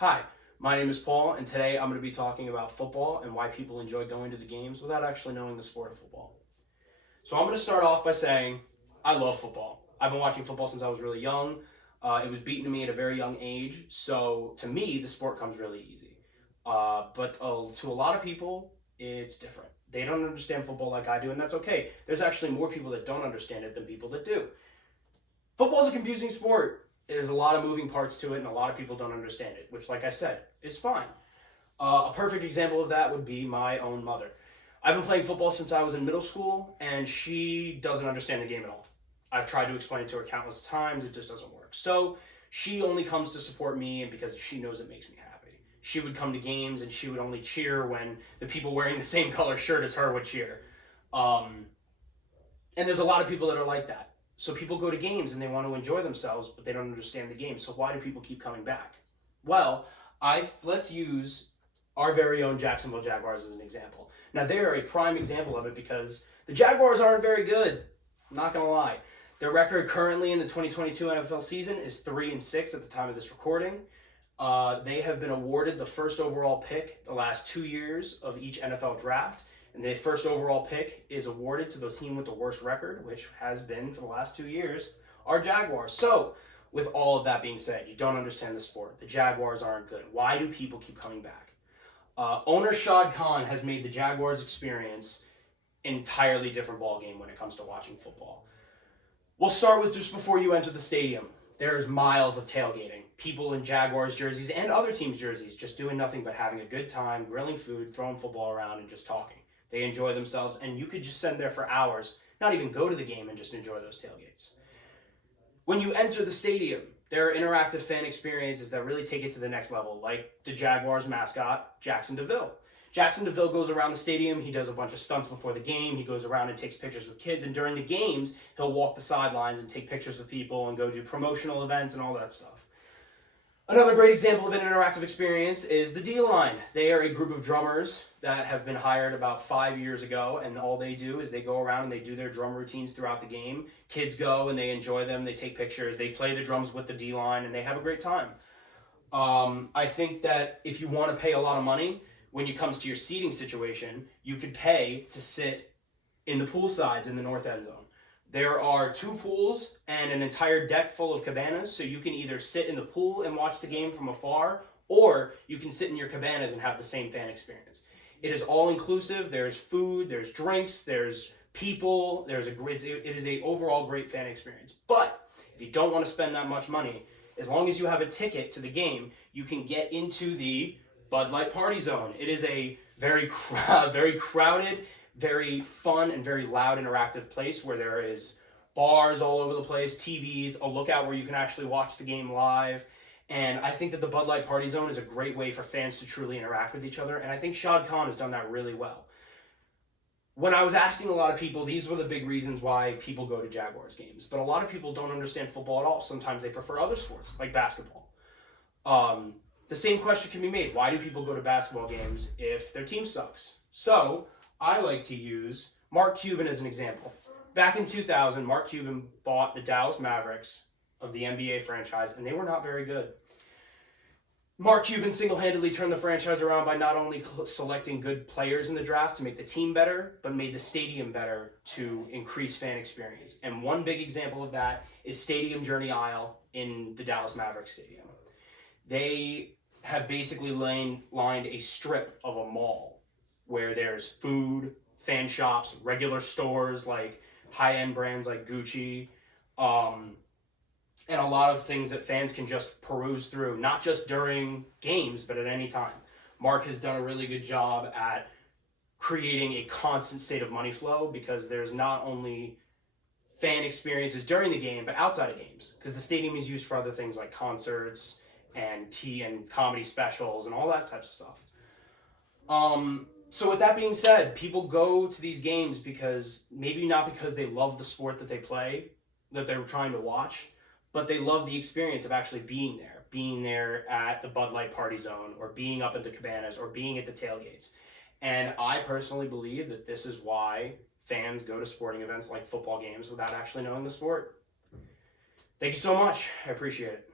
Hi, my name is Paul, and today I'm going to be talking about football and why people enjoy going to the games without actually knowing the sport of football. So I'm going to start off by saying I love football. I've been watching football since I was really young. It was beaten to me at a very young age, so to me, the sport comes really easy. But to a lot of people, it's different. They don't understand football like I do, and that's okay. There's actually more people that don't understand it than people that do. Football is a confusing sport. There's a lot of moving parts to it, and a lot of people don't understand it, which, like I said, is fine. A perfect example of that would be my own mother. I've been playing football since I was in middle school, and she doesn't understand the game at all. I've tried to explain it to her countless times, it just doesn't work. So she only comes to support me, and because she knows it makes me happy. She would come to games, and she would only cheer when the people wearing the same color shirt as her would cheer. And there's a lot of people that are like that. So people go to games and they want to enjoy themselves, but they don't understand the game. So why do people keep coming back? Well, let's use our very own Jacksonville Jaguars as an example. Now, they are a prime example of it because the Jaguars aren't very good. I'm not going to lie. Their record currently in the 2022 NFL season is 3-6 at the time of this recording. They have been awarded the first overall pick the last 2 years of each NFL draft. And the first overall pick is awarded to the team with the worst record, which has been for the last 2 years, our Jaguars. So, with all of that being said, you don't understand the sport. The Jaguars aren't good. Why do people keep coming back? Owner Shad Khan has made the Jaguars experience an entirely different ballgame when it comes to watching football. We'll start with just before you enter the stadium. There's miles of tailgating. People in Jaguars jerseys and other teams' jerseys just doing nothing but having a good time, grilling food, throwing football around, and just talking. They enjoy themselves, and you could just sit there for hours, not even go to the game, and just enjoy those tailgates. When you enter the stadium, there are interactive fan experiences that really take it to the next level, like the Jaguars mascot, Jackson DeVille. Jackson DeVille goes around the stadium, he does a bunch of stunts before the game, he goes around and takes pictures with kids, and during the games, he'll walk the sidelines and take pictures with people and go do promotional events and all that stuff. Another great example of an interactive experience is the D-Line. They are a group of drummers that have been hired about 5 years ago, and all they do is they go around and they do their drum routines throughout the game. Kids go and they enjoy them, they take pictures, they play the drums with the D-Line, and they have a great time. I think that if you want to pay a lot of money, when it comes to your seating situation, you could pay to sit in the pool sides in the north end zone. There are 2 pools and an entire deck full of cabanas, so you can either sit in the pool and watch the game from afar, or you can sit in your cabanas and have the same fan experience. It is all inclusive. There's food, there's drinks, there's people. It is a overall great fan experience. But if you don't want to spend that much money, as long as you have a ticket to the game, you can get into the Bud Light Party Zone. It is a very crowded, very fun, and very loud interactive place where there is bars all over the place, TVs, a lookout where you can actually watch the game live. And I think that the Bud Light Party Zone is a great way for fans to truly interact with each other, and I think Shad Khan has done that really well. When I was asking a lot of people, these were the big reasons why people go to Jaguars games, but a lot of people don't understand football at all. Sometimes they prefer other sports, like basketball. The same question can be made. Why do people go to basketball games if their team sucks? So, I like to use Mark Cuban as an example. Back in 2000, Mark Cuban bought the Dallas Mavericks of the NBA franchise, and they were not very good. Mark Cuban single-handedly turned the franchise around by not only selecting good players in the draft to make the team better, but made the stadium better to increase fan experience. And one big example of that is Stadium Journey Aisle in the Dallas Mavericks Stadium. They have basically lined a strip of a mall where there's food, fan shops, regular stores like high-end brands like Gucci, and a lot of things that fans can just peruse through, not just during games, but at any time. Mark has done a really good job at creating a constant state of money flow because there's not only fan experiences during the game, but outside of games, because the stadium is used for other things like concerts and tea and comedy specials and all that types of stuff. So with that being said, people go to these games because maybe not because they love the sport that they play, that they're trying to watch, but they love the experience of actually being there at the Bud Light Party Zone, or being up at the cabanas, or being at the tailgates. And I personally believe that this is why fans go to sporting events like football games without actually knowing the sport. Thank you so much. I appreciate it.